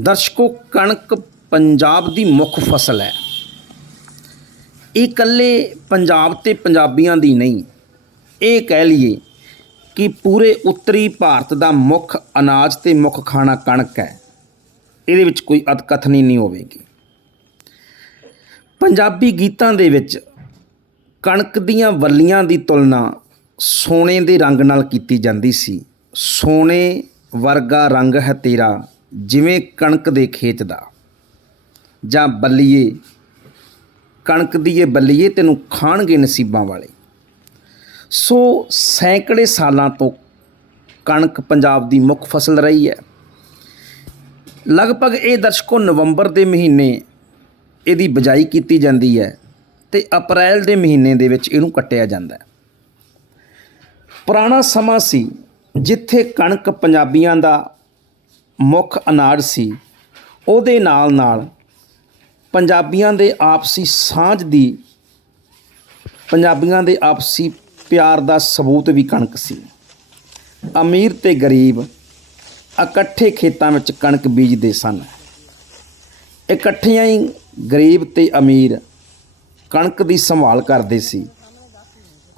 ਦਰਸ਼ਕੋ, ਕਣਕ ਪੰਜਾਬ ਦੀ ਮੁੱਖ ਫਸਲ ਹੈ। ਇਹ ਇਕੱਲੇ ਪੰਜਾਬ ਤੇ ਪੰਜਾਬੀਆਂ ਦੀ ਨਹੀਂ। ਇਹ ਕਹਿ ਲਈਏ ਕਿ ਪੂਰੇ ਉੱਤਰੀ ਭਾਰਤ ਦਾ ਮੁੱਖ ਅਨਾਜ ਤੇ ਮੁੱਖ ਖਾਣਾ ਕਣਕ ਹੈ। ਇਹਦੇ ਵਿੱਚ ਕੋਈ ਅਤਕਥਨੀ ਨਹੀਂ ਹੋਵੇਗੀ। ਪੰਜਾਬੀ ਗੀਤਾਂ ਦੇ ਵਿੱਚ ਕਣਕ ਦੀਆਂ ਵੱਲੀਆਂ ਦੀ ਤੁਲਨਾ ਸੋਨੇ ਦੇ ਰੰਗ ਨਾਲ ਕੀਤੀ ਜਾਂਦੀ ਸੀ। ਸੋਨੇ ਵਰਗਾ ਰੰਗ ਹੈ ਤੇਰਾ। ਜਿਵੇਂ ਕਣਕ ਦੇ ਖੇਤ ਦਾ, ਜਾਂ ਬੱਲੀਏ, ਕਣਕ ਦੀ ਇਹ ਬੱਲੀਏ ਤੈਨੂੰ ਖਾਣਗੇ ਨਸੀਬਾਂ ਵਾਲੇ। ਸੋ ਸੈਂਕੜੇ ਸਾਲਾਂ ਤੋਂ ਕਣਕ ਪੰਜਾਬ ਦੀ ਮੁੱਖ ਫਸਲ ਰਹੀ ਹੈ। ਲਗਭਗ ਇਹ ਦਰਸ਼ਕੋ ਨਵੰਬਰ ਦੇ ਮਹੀਨੇ ਇਹਦੀ ਬਜਾਈ ਕੀਤੀ ਜਾਂਦੀ ਹੈ ਤੇ ਅਪ੍ਰੈਲ ਦੇ ਮਹੀਨੇ ਦੇ ਵਿੱਚ ਇਹਨੂੰ ਕੱਟਿਆ ਜਾਂਦਾ ਹੈ। ਪੁਰਾਣਾ ਸਮਾਂ ਸੀ ਜਿੱਥੇ ਕਣਕ ਪੰਜਾਬੀਆਂ ਦਾ ਮੁੱਖ ਅਨਾਜ ਸੀ। ਉਹਦੇ ਨਾਲ ਨਾਲ ਪੰਜਾਬੀਆਂ ਦੇ ਆਪਸੀ ਸਾਂਝ ਦੀ, ਪੰਜਾਬੀਆਂ ਦੇ ਆਪਸੀ ਪਿਆਰ ਦਾ ਸਬੂਤ ਵੀ ਕਣਕ ਸੀ। ਅਮੀਰ ਤੇ ਗਰੀਬ ਇਕੱਠੇ ਖੇਤਾਂ ਵਿੱਚ ਕਣਕ ਬੀਜਦੇ ਸਨ। ਇਕੱਠਿਆਂ ਹੀ ਗਰੀਬ ਤੇ ਅਮੀਰ ਕਣਕ ਦੀ ਸੰਭਾਲ ਕਰਦੇ ਸੀ।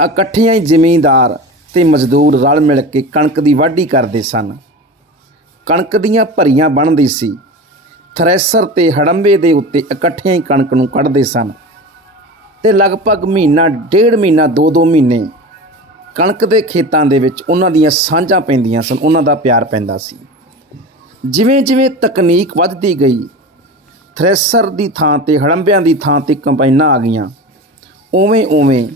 ਇਕੱਠਿਆਂ ਹੀ ਜ਼ਮੀਂਦਾਰ ਤੇ ਮਜ਼ਦੂਰ ਰਲ ਮਿਲ ਕੇ ਕਣਕ ਦੀ ਵਾਢੀ ਕਰਦੇ ਸਨ। ਕਣਕ ਦੀਆਂ ਭਰੀਆਂ ਬਣਦੀ ਸੀ। ਥਰੈਸਰ ਤੇ ਹੜੰਬੇ ਦੇ ਉੱਤੇ ਇਕੱਠਿਆਂ ਹੀ ਕਣਕ ਨੂੰ ਕੱਢਦੇ ਸਨ। ਤੇ ਲਗਭਗ ਮਹੀਨਾ, ਡੇਢ ਮਹੀਨਾ ਦੋ ਦੋ ਮਹੀਨੇ ਕਣਕ ਦੇ ਖੇਤਾਂ ਦੇ ਵਿੱਚ ਉਹਨਾਂ ਦੀਆਂ ਸਾਂਝਾਂ ਪੈਂਦੀਆਂ ਸਨ, ਉਹਨਾਂ ਦਾ ਪਿਆਰ ਪੈਂਦਾ ਸੀ। ਜਿਵੇਂ ਜਿਵੇਂ ਤਕਨੀਕ ਵੱਧਦੀ ਗਈ, ਥ੍ਰੈਸ਼ਰ ਦੀ ਥਾਂ ਤੇ, ਹੜੰਬਿਆਂ ਦੀ ਥਾਂ ਤੇ ਕੰਬਾਈਨਾਂ ਆ ਗਈਆਂ। ਉਵੇਂ ਉਵੇਂ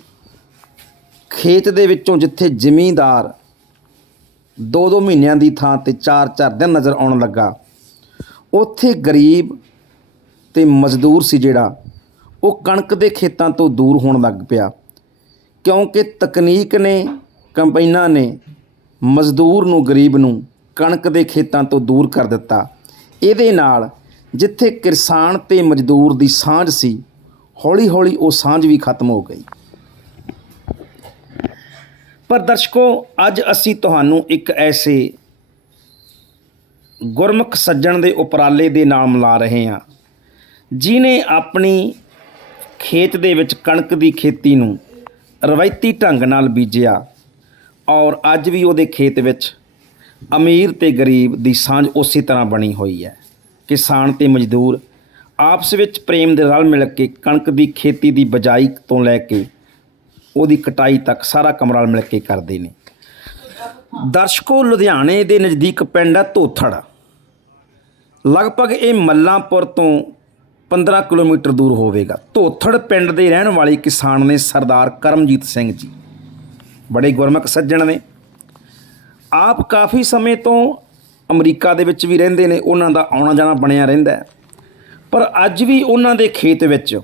ਖੇਤ ਦੇ ਵਿੱਚੋਂ ਜਿੱਥੇ ਜ਼ਿਮੀਂਦਾਰ ਦੋ ਦੋ ਮਹੀਨਿਆਂ ਦੀ ਥਾਂ ਤੇ ਚਾਰ ਚਾਰ ਦਿਨ ਨਜ਼ਰ ਆਉਣ ਲੱਗਾ। ਉੱਥੇ ਗਰੀਬ ਤੇ ਮਜ਼ਦੂਰ ਸੀ ਜਿਹੜਾ, ਉਹ ਕਣਕ ਦੇ ਖੇਤਾਂ ਤੋਂ ਦੂਰ ਹੋਣ ਲੱਗ ਪਿਆ। ਕਿਉਂਕਿ ਤਕਨੀਕ ਨੇ ਕੰਬਾਈਨਾਂ ਨੇ ਮਜ਼ਦੂਰ ਨੂੰ, ਗਰੀਬ ਨੂੰ ਕਣਕ ਦੇ ਖੇਤਾਂ ਤੋਂ ਦੂਰ ਕਰ ਦਿੱਤਾ। ਇਹਦੇ ਨਾਲ ਜਿੱਥੇ ਕਿਸਾਨ ਤੇ ਮਜ਼ਦੂਰ ਦੀ ਸਾਂਝ ਸੀ ਹੌਲੀ ਹੌਲੀ ਉਹ ਸਾਂਝ ਵੀ ਖਤਮ ਹੋ ਗਈ। ਪਰ ਦਰਸ਼ਕੋ, ਅੱਜ ਅਸੀਂ ਤੁਹਾਨੂੰ ਇੱਕ ਐਸੇ ਗੁਰਮੁਖ ਸੱਜਣ ਦੇ ਉਪਰਾਲੇ ਦੇ ਨਾਲ ਮਿਲਾ ਰਹੇ ਹਾਂ ਜਿਨੇ ਆਪਣੀ ਖੇਤ ਦੇ ਵਿੱਚ ਕਣਕ ਦੀ ਖੇਤੀ ਨੂੰ ਰਵਾਇਤੀ ਢੰਗ ਨਾਲ ਬੀਜਿਆ ਔਰ ਅੱਜ ਵੀ ਉਹਦੇ ਖੇਤ ਵਿੱਚ ਅਮੀਰ ਤੇ ਗਰੀਬ ਦੀ ਸਾਂਝ ਉਸੇ ਤਰ੍ਹਾਂ ਬਣੀ ਹੋਈ ਹੈ। ਕਿਸਾਨ ਤੇ ਮਜ਼ਦੂਰ ਆਪਸ ਵਿੱਚ ਪ੍ਰੇਮ ਦੇ ਰਲ ਮਿਲ ਕੇ ਕਣਕ ਦੀ ਖੇਤੀ ਦੀ ਬਜਾਈ ਤੋਂ ਲੈ ਕੇ ਉਹਦੀ ਕਟਾਈ ਤੱਕ ਸਾਰਾ ਕਮਰਾ ਮਿਲ ਕੇ ਕਰਦੇ ਨੇ। ਦਰਸ਼ਕੋ, ਲੁਧਿਆਣੇ ਦੇ ਨਜ਼ਦੀਕ ਪਿੰਡ ਹੈ ਧੋਥੜ। ਲਗਭਗ ਇਹ ਮੱਲਾਂਪੁਰ ਤੋਂ 15 ਕਿਲੋਮੀਟਰ ਦੂਰ ਹੋਵੇਗਾ। ਧੋਥੜ ਪਿੰਡ ਦੇ ਰਹਿਣ ਵਾਲੇ ਕਿਸਾਨ ਨੇ ਸਰਦਾਰ ਕਰਮਜੀਤ ਸਿੰਘ ਜੀ। ਬੜੇ ਗੁਰਮੁਖ ਸੱਜਣ ਨੇ। ਆਪ ਕਾਫੀ ਸਮੇਂ ਤੋਂ ਅਮਰੀਕਾ ਦੇ ਵਿੱਚ ਵੀ ਰਹਿੰਦੇ ਨੇ, ਉਹਨਾਂ ਦਾ ਆਉਣਾ ਜਾਣਾ ਬਣਿਆ ਰਹਿੰਦਾ ਪਰ ਅੱਜ ਵੀ ਉਹਨਾਂ ਦੇ ਖੇਤ ਵਿੱਚ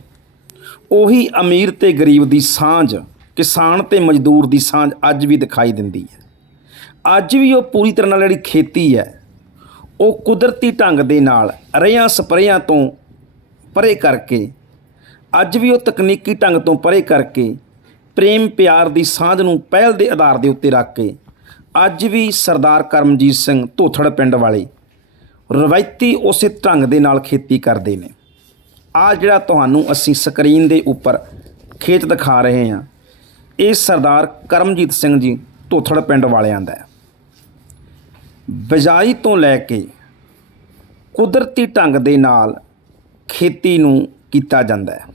ਉਹੀ ਅਮੀਰ ਤੇ ਗਰੀਬ ਦੀ ਸਾਂਝ ਕਿਸਾਨ ਤੇ ਮਜ਼ਦੂਰ ਦੀ ਸਾਂਝ ਅੱਜ ਵੀ ਦਿਖਾਈ ਦਿੰਦੀ ਹੈ। ਅੱਜ ਵੀ ਉਹ ਪੂਰੀ ਤਰ੍ਹਾਂ ਨਾਲ ਜਿਹੜੀ ਖੇਤੀ ਹੈ, ਉਹ ਕੁਦਰਤੀ ਢੰਗ ਦੇ ਨਾਲ ਰੇਹਾਂ ਸਪਰੇਆਂ ਤੋਂ ਪਰੇ ਕਰਕੇ, ਅੱਜ ਵੀ ਉਹ ਤਕਨੀਕੀ ਢੰਗ ਤੋਂ ਪਰੇ ਕਰਕੇ ਪ੍ਰੇਮ ਪਿਆਰ ਦੀ ਸਾਂਝ ਨੂੰ ਪਹਿਲ ਦੇ ਆਧਾਰ ਦੇ ਉੱਤੇ ਰੱਖ ਕੇ ਅੱਜ ਵੀ ਸਰਦਾਰ ਕਰਮਜੀਤ ਸਿੰਘ ਧੋਥੜ ਪਿੰਡ ਵਾਲੇ ਰਵਾਇਤੀ ਉਸੇ ਢੰਗ ਦੇ ਨਾਲ ਖੇਤੀ ਕਰਦੇ ਨੇ। ਆ ਜਿਹੜਾ ਤੁਹਾਨੂੰ ਅਸੀਂ ਸਕਰੀਨ ਦੇ ਉੱਪਰ ਖੇਤ ਦਿਖਾ ਰਹੇ ਹਾਂ ਇਹ ਸਰਦਾਰ ਕਰਮਜੀਤ ਸਿੰਘ ਜੀ ਧੋਥੜ ਪਿੰਡ ਵਾਲਿਆਂ ਦਾ ਹੈ। ਬਿਜਾਈ ਤੋਂ ਲੈ ਕੇ ਕੁਦਰਤੀ ਢੰਗ ਦੇ ਨਾਲ ਖੇਤੀ ਨੂੰ ਕੀਤਾ ਜਾਂਦਾ ਹੈ।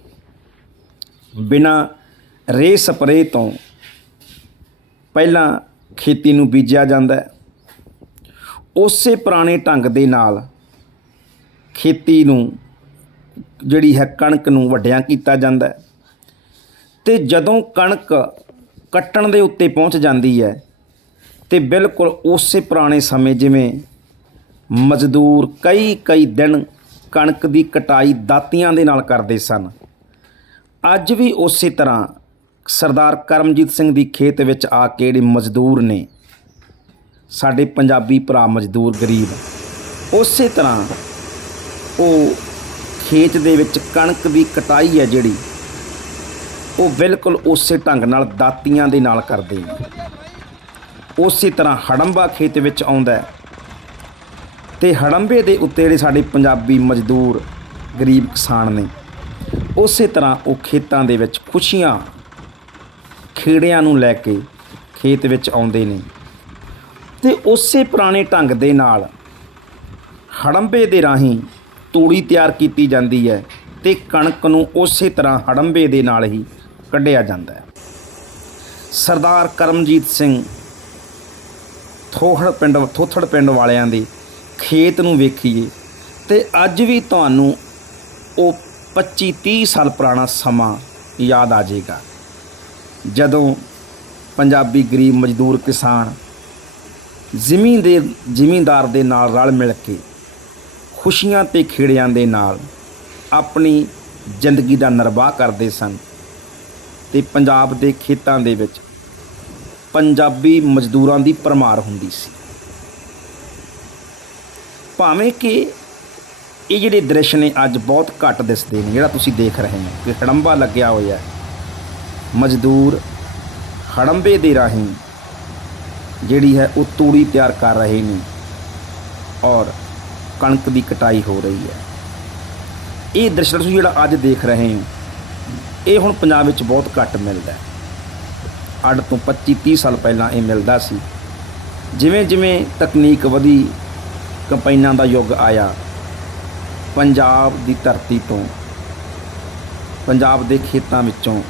ਬਿਨਾ ਰੇ ਸਪਰੇ ਤੋਂ ਪਹਿਲਾਂ ਖੇਤੀ ਨੂੰ ਬੀਜਿਆ ਜਾਂਦਾ ਹੈ। ਉਸੇ ਪੁਰਾਣੇ ਢੰਗ ਦੇ ਨਾਲ ਖੇਤੀ ਨੂੰ ਜਿਹੜੀ ਹੈ ਕਣਕ ਨੂੰ ਵੱਡਿਆਂ ਕੀਤਾ ਜਾਂਦਾ ਹੈ। ਤੇ ਜਦੋਂ ਕਣਕ ਕੱਟਣ ਦੇ ਉੱਤੇ ਪਹੁੰਚ ਜਾਂਦੀ ਹੈ ਤੇ ਬਿਲਕੁਲ ਉਸੇ ਪੁਰਾਣੇ ਸਮੇਂ ਜਿਵੇਂ ਮਜ਼ਦੂਰ ਕਈ ਕਈ ਦਿਨ ਕਣਕ ਦੀ ਕਟਾਈ ਦਾਤੀਆਂ ਦੇ ਨਾਲ ਕਰਦੇ ਸਨ, ਅੱਜ ਵੀ ਉਸੇ ਤਰ੍ਹਾਂ ਸਰਦਾਰ ਕਰਮਜੀਤ ਸਿੰਘ ਦੀ ਖੇਤ ਵਿੱਚ ਆ ਕੇ ਜਿਹੜੇ ਮਜ਼ਦੂਰ ਨੇ, ਸਾਡੇ ਪੰਜਾਬੀ ਭਰਾ ਮਜ਼ਦੂਰ ਗਰੀਬ, ਉਸੇ ਤਰ੍ਹਾਂ ਉਹ ਖੇਤ ਦੇ ਵਿੱਚ ਕਣਕ ਦੀ ਕਟਾਈ ਹੈ ਜਿਹੜੀ ਉਹ ਬਿਲਕੁਲ ਉਸੇ ਢੰਗ ਨਾਲ ਦਾਤੀਆਂ ਦੇ ਨਾਲ ਕਰਦੇ ਨੇ। ਉਸੇ ਤਰ੍ਹਾਂ ਹੜੰਬਾ ਖੇਤ ਵਿੱਚ ਆਉਂਦਾ ਹੈ। ਤੇ ਹੜੰਬੇ ਦੇ ਉੱਤੇ ਜਿਹੜੇ ਸਾਡੇ ਪੰਜਾਬੀ ਮਜ਼ਦੂਰ, ਗਰੀਬ ਕਿਸਾਨ ਨੇ, ਉਸੇ ਤਰ੍ਹਾਂ ਉਹ ਖੇਤਾਂ ਦੇ ਵਿੱਚ ਖੁਸ਼ੀਆਂ ਖੇੜਿਆਂ ਨੂੰ ਲੈ ਕੇ ਖੇਤ ਵਿੱਚ ਆਉਂਦੇ ਨੇ। ਤੇ ਉਸੇ ਪੁਰਾਣੇ ਢੰਗ ਦੇ ਨਾਲ ਹੜੰਬੇ ਦੇ ਰਾਹੀਂ ਤੂੜੀ ਤਿਆਰ ਕੀਤੀ ਜਾਂਦੀ ਹੈ ਤੇ ਕਣਕ ਨੂੰ ਉਸੇ ਤਰ੍ਹਾਂ ਹੜੰਬੇ ਦੇ ਨਾਲ ਹੀ ਕੱਢਿਆ ਜਾਂਦਾ ਹੈ। ਸਰਦਾਰ ਕਰਮਜੀਤ ਸਿੰਘ ਥੋਹੜ ਪਿੰਡ, ਥੋਥੜ ਪਿੰਡ ਵਾਲਿਆਂ ਦੇ ਖੇਤ ਨੂੰ ਵੇਖੀਏ ਤੇ ਅੱਜ ਵੀ ਤੁਹਾਨੂੰ ਉਹ 25 30 ਸਾਲ ਪੁਰਾਣਾ ਸਮਾਂ ਯਾਦ ਆ ਜਾਏਗਾ। ਜਦੋਂ ਪੰਜਾਬੀ ਗਰੀਬ ਮਜ਼ਦੂਰ ਕਿਸਾਨ ਜ਼ਮੀਨ ਦੇ ਜ਼ਿਮੀਂਦਾਰ ਦੇ ਨਾਲ ਰਲ ਮਿਲ ਕੇ ਖੁਸ਼ੀਆਂ ਤੇ ਖੇੜਿਆਂ ਦੇ ਨਾਲ ਆਪਣੀ ਜ਼ਿੰਦਗੀ ਦਾ ਨਿਰਵਾਹ ਕਰਦੇ ਸਨ ਤੇ ਪੰਜਾਬ ਦੇ ਖੇਤਾਂ ਦੇ ਵਿੱਚ ਪੰਜਾਬੀ ਮਜ਼ਦੂਰਾਂ ਦੀ ਪਰਮਾਰ ਹੁੰਦੀ ਸੀ। ਭਾਵੇਂ ਕਿ ਇਹ ਜਿਹੜੇ ਦ੍ਰਿਸ਼ ਨੇ ਅੱਜ ਬਹੁਤ ਘੱਟ ਦਿਸਦੇ ਨੇ, ਜਿਹੜਾ ਤੁਸੀਂ ਦੇਖ ਰਹੇ ਹੋ ਕਿ ਹੜੰਬਾ ਲੱਗਿਆ ਹੋਇਆ ਹੈ। ਮਜ਼ਦੂਰ ਹੜੰਬੇ ਦੇ ਰਾਹੀਂ ਜਿਹੜੀ ਹੈ ਉਹ ਤੂੜੀ ਤਿਆਰ ਕਰ ਰਹੇ ਨੇ ਔਰ ਕਣਕ ਦੀ ਕਟਾਈ ਹੋ ਰਹੀ ਹੈ। ਇਹ ਦ੍ਰਿਸ਼ ਤੁਸੀਂ ਜਿਹੜਾ ਅੱਜ ਦੇਖ ਰਹੇ ਹੋ ਇਹ ਹੁਣ ਪੰਜਾਬ ਵਿੱਚ ਬਹੁਤ ਘੱਟ ਮਿਲਦਾ ਹੈ। ਅੱਡ ਤੋਂ 25 30 ਸਾਲ ਪਹਿਲਾਂ ਇਹ ਮਿਲਦਾ ਸੀ। ਜਿਵੇਂ ਜਿਵੇਂ ਤਕਨੀਕ ਵਧੀ, ਕੰਪਾਈਨਾਂ ਦਾ ਯੁੱਗ ਆਇਆ, ਪੰਜਾਬ ਦੀ ਧਰਤੀ ਤੋਂ, ਪੰਜਾਬ ਦੇ ਖੇਤਾਂ ਵਿੱਚੋਂ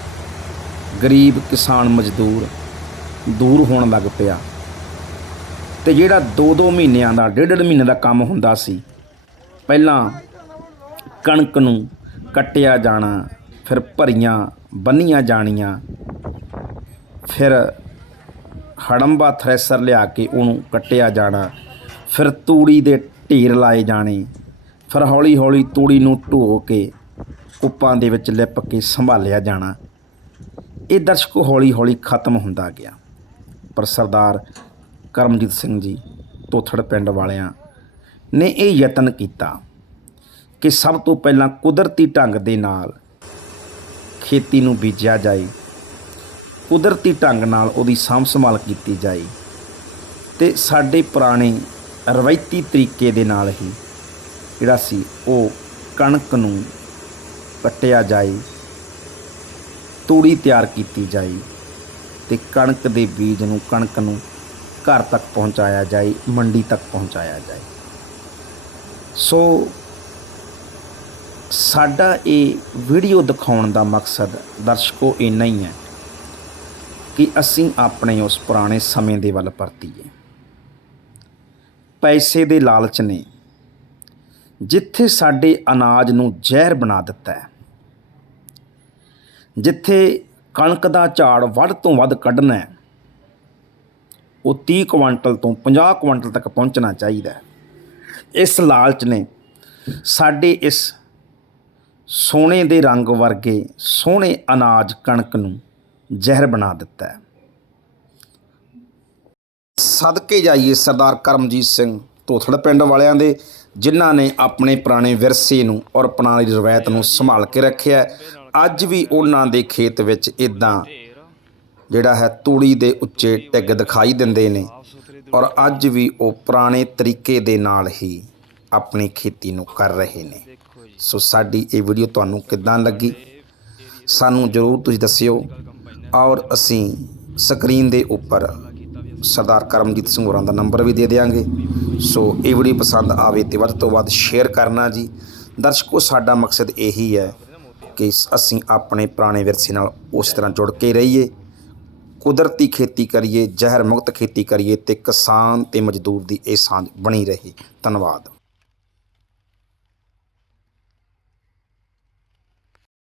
ਗਰੀਬ ਕਿਸਾਨ ਮਜ਼ਦੂਰ ਦੂਰ ਹੋਣ ਲੱਗ ਪਿਆ। ਤੇ ਜਿਹੜਾ 2-2 ਮਹੀਨਿਆਂ ਦਾ ਡੇਢ ਡੇਢ ਮਹੀਨੇ ਦਾ ਕੰਮ ਹੁੰਦਾ ਸੀ, ਪਹਿਲਾਂ ਕਣਕ ਨੂੰ ਕੱਟਿਆ ਜਾਣਾ ਫਿਰ ਭਰੀਆਂ ਬੰਨੀਆਂ ਜਾਣੀਆਂ। ਫਿਰ ਹੜੰਬਾ ਥ੍ਰੈਸ਼ਰ ਲਿਆ ਕੇ ਉਹਨੂੰ ਕੱਟਿਆ ਜਾਣਾ। ਫਿਰ ਤੂੜੀ ਦੇ ਢੇਰ ਲਾਏ ਜਾਣੇ। ਫਿਰ ਹੌਲੀ ਹੌਲੀ ਤੂੜੀ ਨੂੰ ਢੋ ਕੇ ਉੱਪਾਂ ਦੇ ਵਿੱਚ ਲਿਪ ਕੇ ਸੰਭਾਲਿਆ ਜਾਣਾ। ਇਹ ਦਰਸ਼ਕ ਹੌਲੀ ਹੌਲੀ ਖਤਮ ਹੁੰਦਾ ਗਿਆ। ਪਰ ਸਰਦਾਰ ਕਰਮਜੀਤ ਸਿੰਘ ਜੀ, ਤੋਥੜ ਪਿੰਡ ਵਾਲਿਆਂ ਨੇ ਇਹ ਯਤਨ ਕੀਤਾ ਕਿ ਸਭ ਤੋਂ ਪਹਿਲਾਂ ਕੁਦਰਤੀ ਢੰਗ ਦੇ ਨਾਲ ਖੇਤੀ ਨੂੰ ਬੀਜਿਆ ਜਾਏ, ਕੁਦਰਤੀ ਢੰਗ ਨਾਲ ਉਹਦੀ ਸਾਂਭ ਸੰਭਾਲ ਕੀਤੀ ਜਾਏ ਤੇ ਸਾਡੇ ਪੁਰਾਣੇ ਰਵਾਇਤੀ ਤਰੀਕੇ ਦੇ ਨਾਲ ਹੀ ਜਿਹੜਾ ਸੀ ਉਹ ਕਣਕ ਨੂੰ ਕੱਟਿਆ ਜਾਏ, ਤੂੜੀ ਤਿਆਰ ਕੀਤੀ ਜਾਏ ਤੇ ਕਣਕ ਦੇ ਬੀਜ ਨੂੰ ਕਣਕ ਨੂੰ ਘਰ ਤੱਕ ਪਹੁੰਚਾਇਆ ਜਾਏ, ਮੰਡੀ ਤੱਕ ਪਹੁੰਚਾਇਆ ਜਾਏ। ਸੋ ਸਾਡਾ ਇਹ ਵੀਡੀਓ ਦਿਖਾਉਣ ਦਾ ਮਕਸਦ ਦਰਸ਼ਕੋ ਇੰਨਾ ਹੀ ਹੈ ਕਿ ਅਸੀਂ ਆਪਣੇ ਉਸ ਪੁਰਾਣੇ ਸਮੇਂ ਦੇ ਵੱਲ ਪਰਤੀਏ। ਪੈਸੇ ਦੇ ਲਾਲਚ ਨੇ ਜਿੱਥੇ ਸਾਡੇ ਅਨਾਜ ਨੂੰ ਜ਼ਹਿਰ ਬਣਾ ਦਿੱਤਾ ਹੈ, ਜਿੱਥੇ ਕਣਕ ਦਾ ਝਾੜ ਵੱਧ ਤੋਂ ਵੱਧ ਕੱਢਣਾ ਹੈ, ਉਹ 30 ਕੁਇੰਟਲ ਤੋਂ 50 ਕੁਇੰਟਲ ਤੱਕ ਪਹੁੰਚਣਾ ਚਾਹੀਦਾ ਇਸ ਲਾਲਚ ਨੇ ਸਾਡੇ ਇਸ ਸੋਨੇ ਦੇ ਰੰਗ ਵਰਗੇ ਸੋਹਣੇ ਅਨਾਜ ਕਣਕ ਨੂੰ ਜ਼ਹਿਰ ਬਣਾ ਦਿੱਤਾ ਹੈ। ਸਦਕੇ ਜਾਈਏ ਸਰਦਾਰ ਕਰਮਜੀਤ ਸਿੰਘ ਧੋਥੜ ਪਿੰਡ ਵਾਲਿਆਂ ਦੇ, ਜਿਨ੍ਹਾਂ ਨੇ ਆਪਣੇ ਪੁਰਾਣੇ ਵਿਰਸੇ ਨੂੰ ਔਰ ਪੁਰਾਣੀ ਰਵਾਇਤ ਨੂੰ ਸੰਭਾਲ ਕੇ ਰੱਖਿਆ ਅੱਜ ਵੀ ਉਹਨਾਂ ਦੇ ਖੇਤ ਵਿੱਚ ਇਦਾਂ ਜਿਹੜਾ ਹੈ ਤੂੜੀ ਦੇ ਉੱਚੇ ਟਿੱਗ ਦਿਖਾਈ ਦਿੰਦੇ ਨੇ ਔਰ ਅੱਜ ਵੀ ਉਹ ਪੁਰਾਣੇ ਤਰੀਕੇ ਦੇ ਨਾਲ ਹੀ ਆਪਣੀ ਖੇਤੀ ਨੂੰ ਕਰ ਰਹੇ ਨੇ। ਸੋ ਸਾਡੀ ਇਹ ਵੀਡੀਓ ਤੁਹਾਨੂੰ ਕਿੱਦਾਂ ਲੱਗੀ? ਸਾਨੂੰ ਜ਼ਰੂਰ ਤੁਸੀਂ ਦੱਸਿਓ। ਔਰ ਅਸੀਂ ਸਕਰੀਨ ਦੇ ਉੱਪਰ ਸਰਦਾਰ ਕਰਮਜੀਤ ਸਿੰਘ ਹੋਰਾਂ ਦਾ ਨੰਬਰ ਵੀ ਦੇ ਦੇਵਾਂਗੇ ਸੋ ਇਹ ਵੀਡੀਓ ਪਸੰਦ ਆਵੇ ਤੇ ਵੱਧ ਤੋਂ ਵੱਧ ਸ਼ੇਅਰ ਕਰਨਾ ਜੀ। ਦਰਸ਼ਕੋ, ਸਾਡਾ ਮਕਸਦ ਇਹੀ ਹੈ ਕਿ ਅਸੀਂ ਆਪਣੇ ਪੁਰਾਣੇ ਵਿਰਸੇ ਨਾਲ ਉਸ ਤਰ੍ਹਾਂ ਜੁੜ ਕੇ ਰਹੀਏ। ਕੁਦਰਤੀ ਖੇਤੀ ਕਰੀਏ, ਜ਼ਹਿਰ ਮੁਕਤ ਖੇਤੀ ਕਰੀਏ ਤੇ ਕਿਸਾਨ ਤੇ ਮਜ਼ਦੂਰ ਦੀ ਇਹ ਸਾਂਝ ਬਣੀ ਰਹੇ। ਧੰਨਵਾਦ।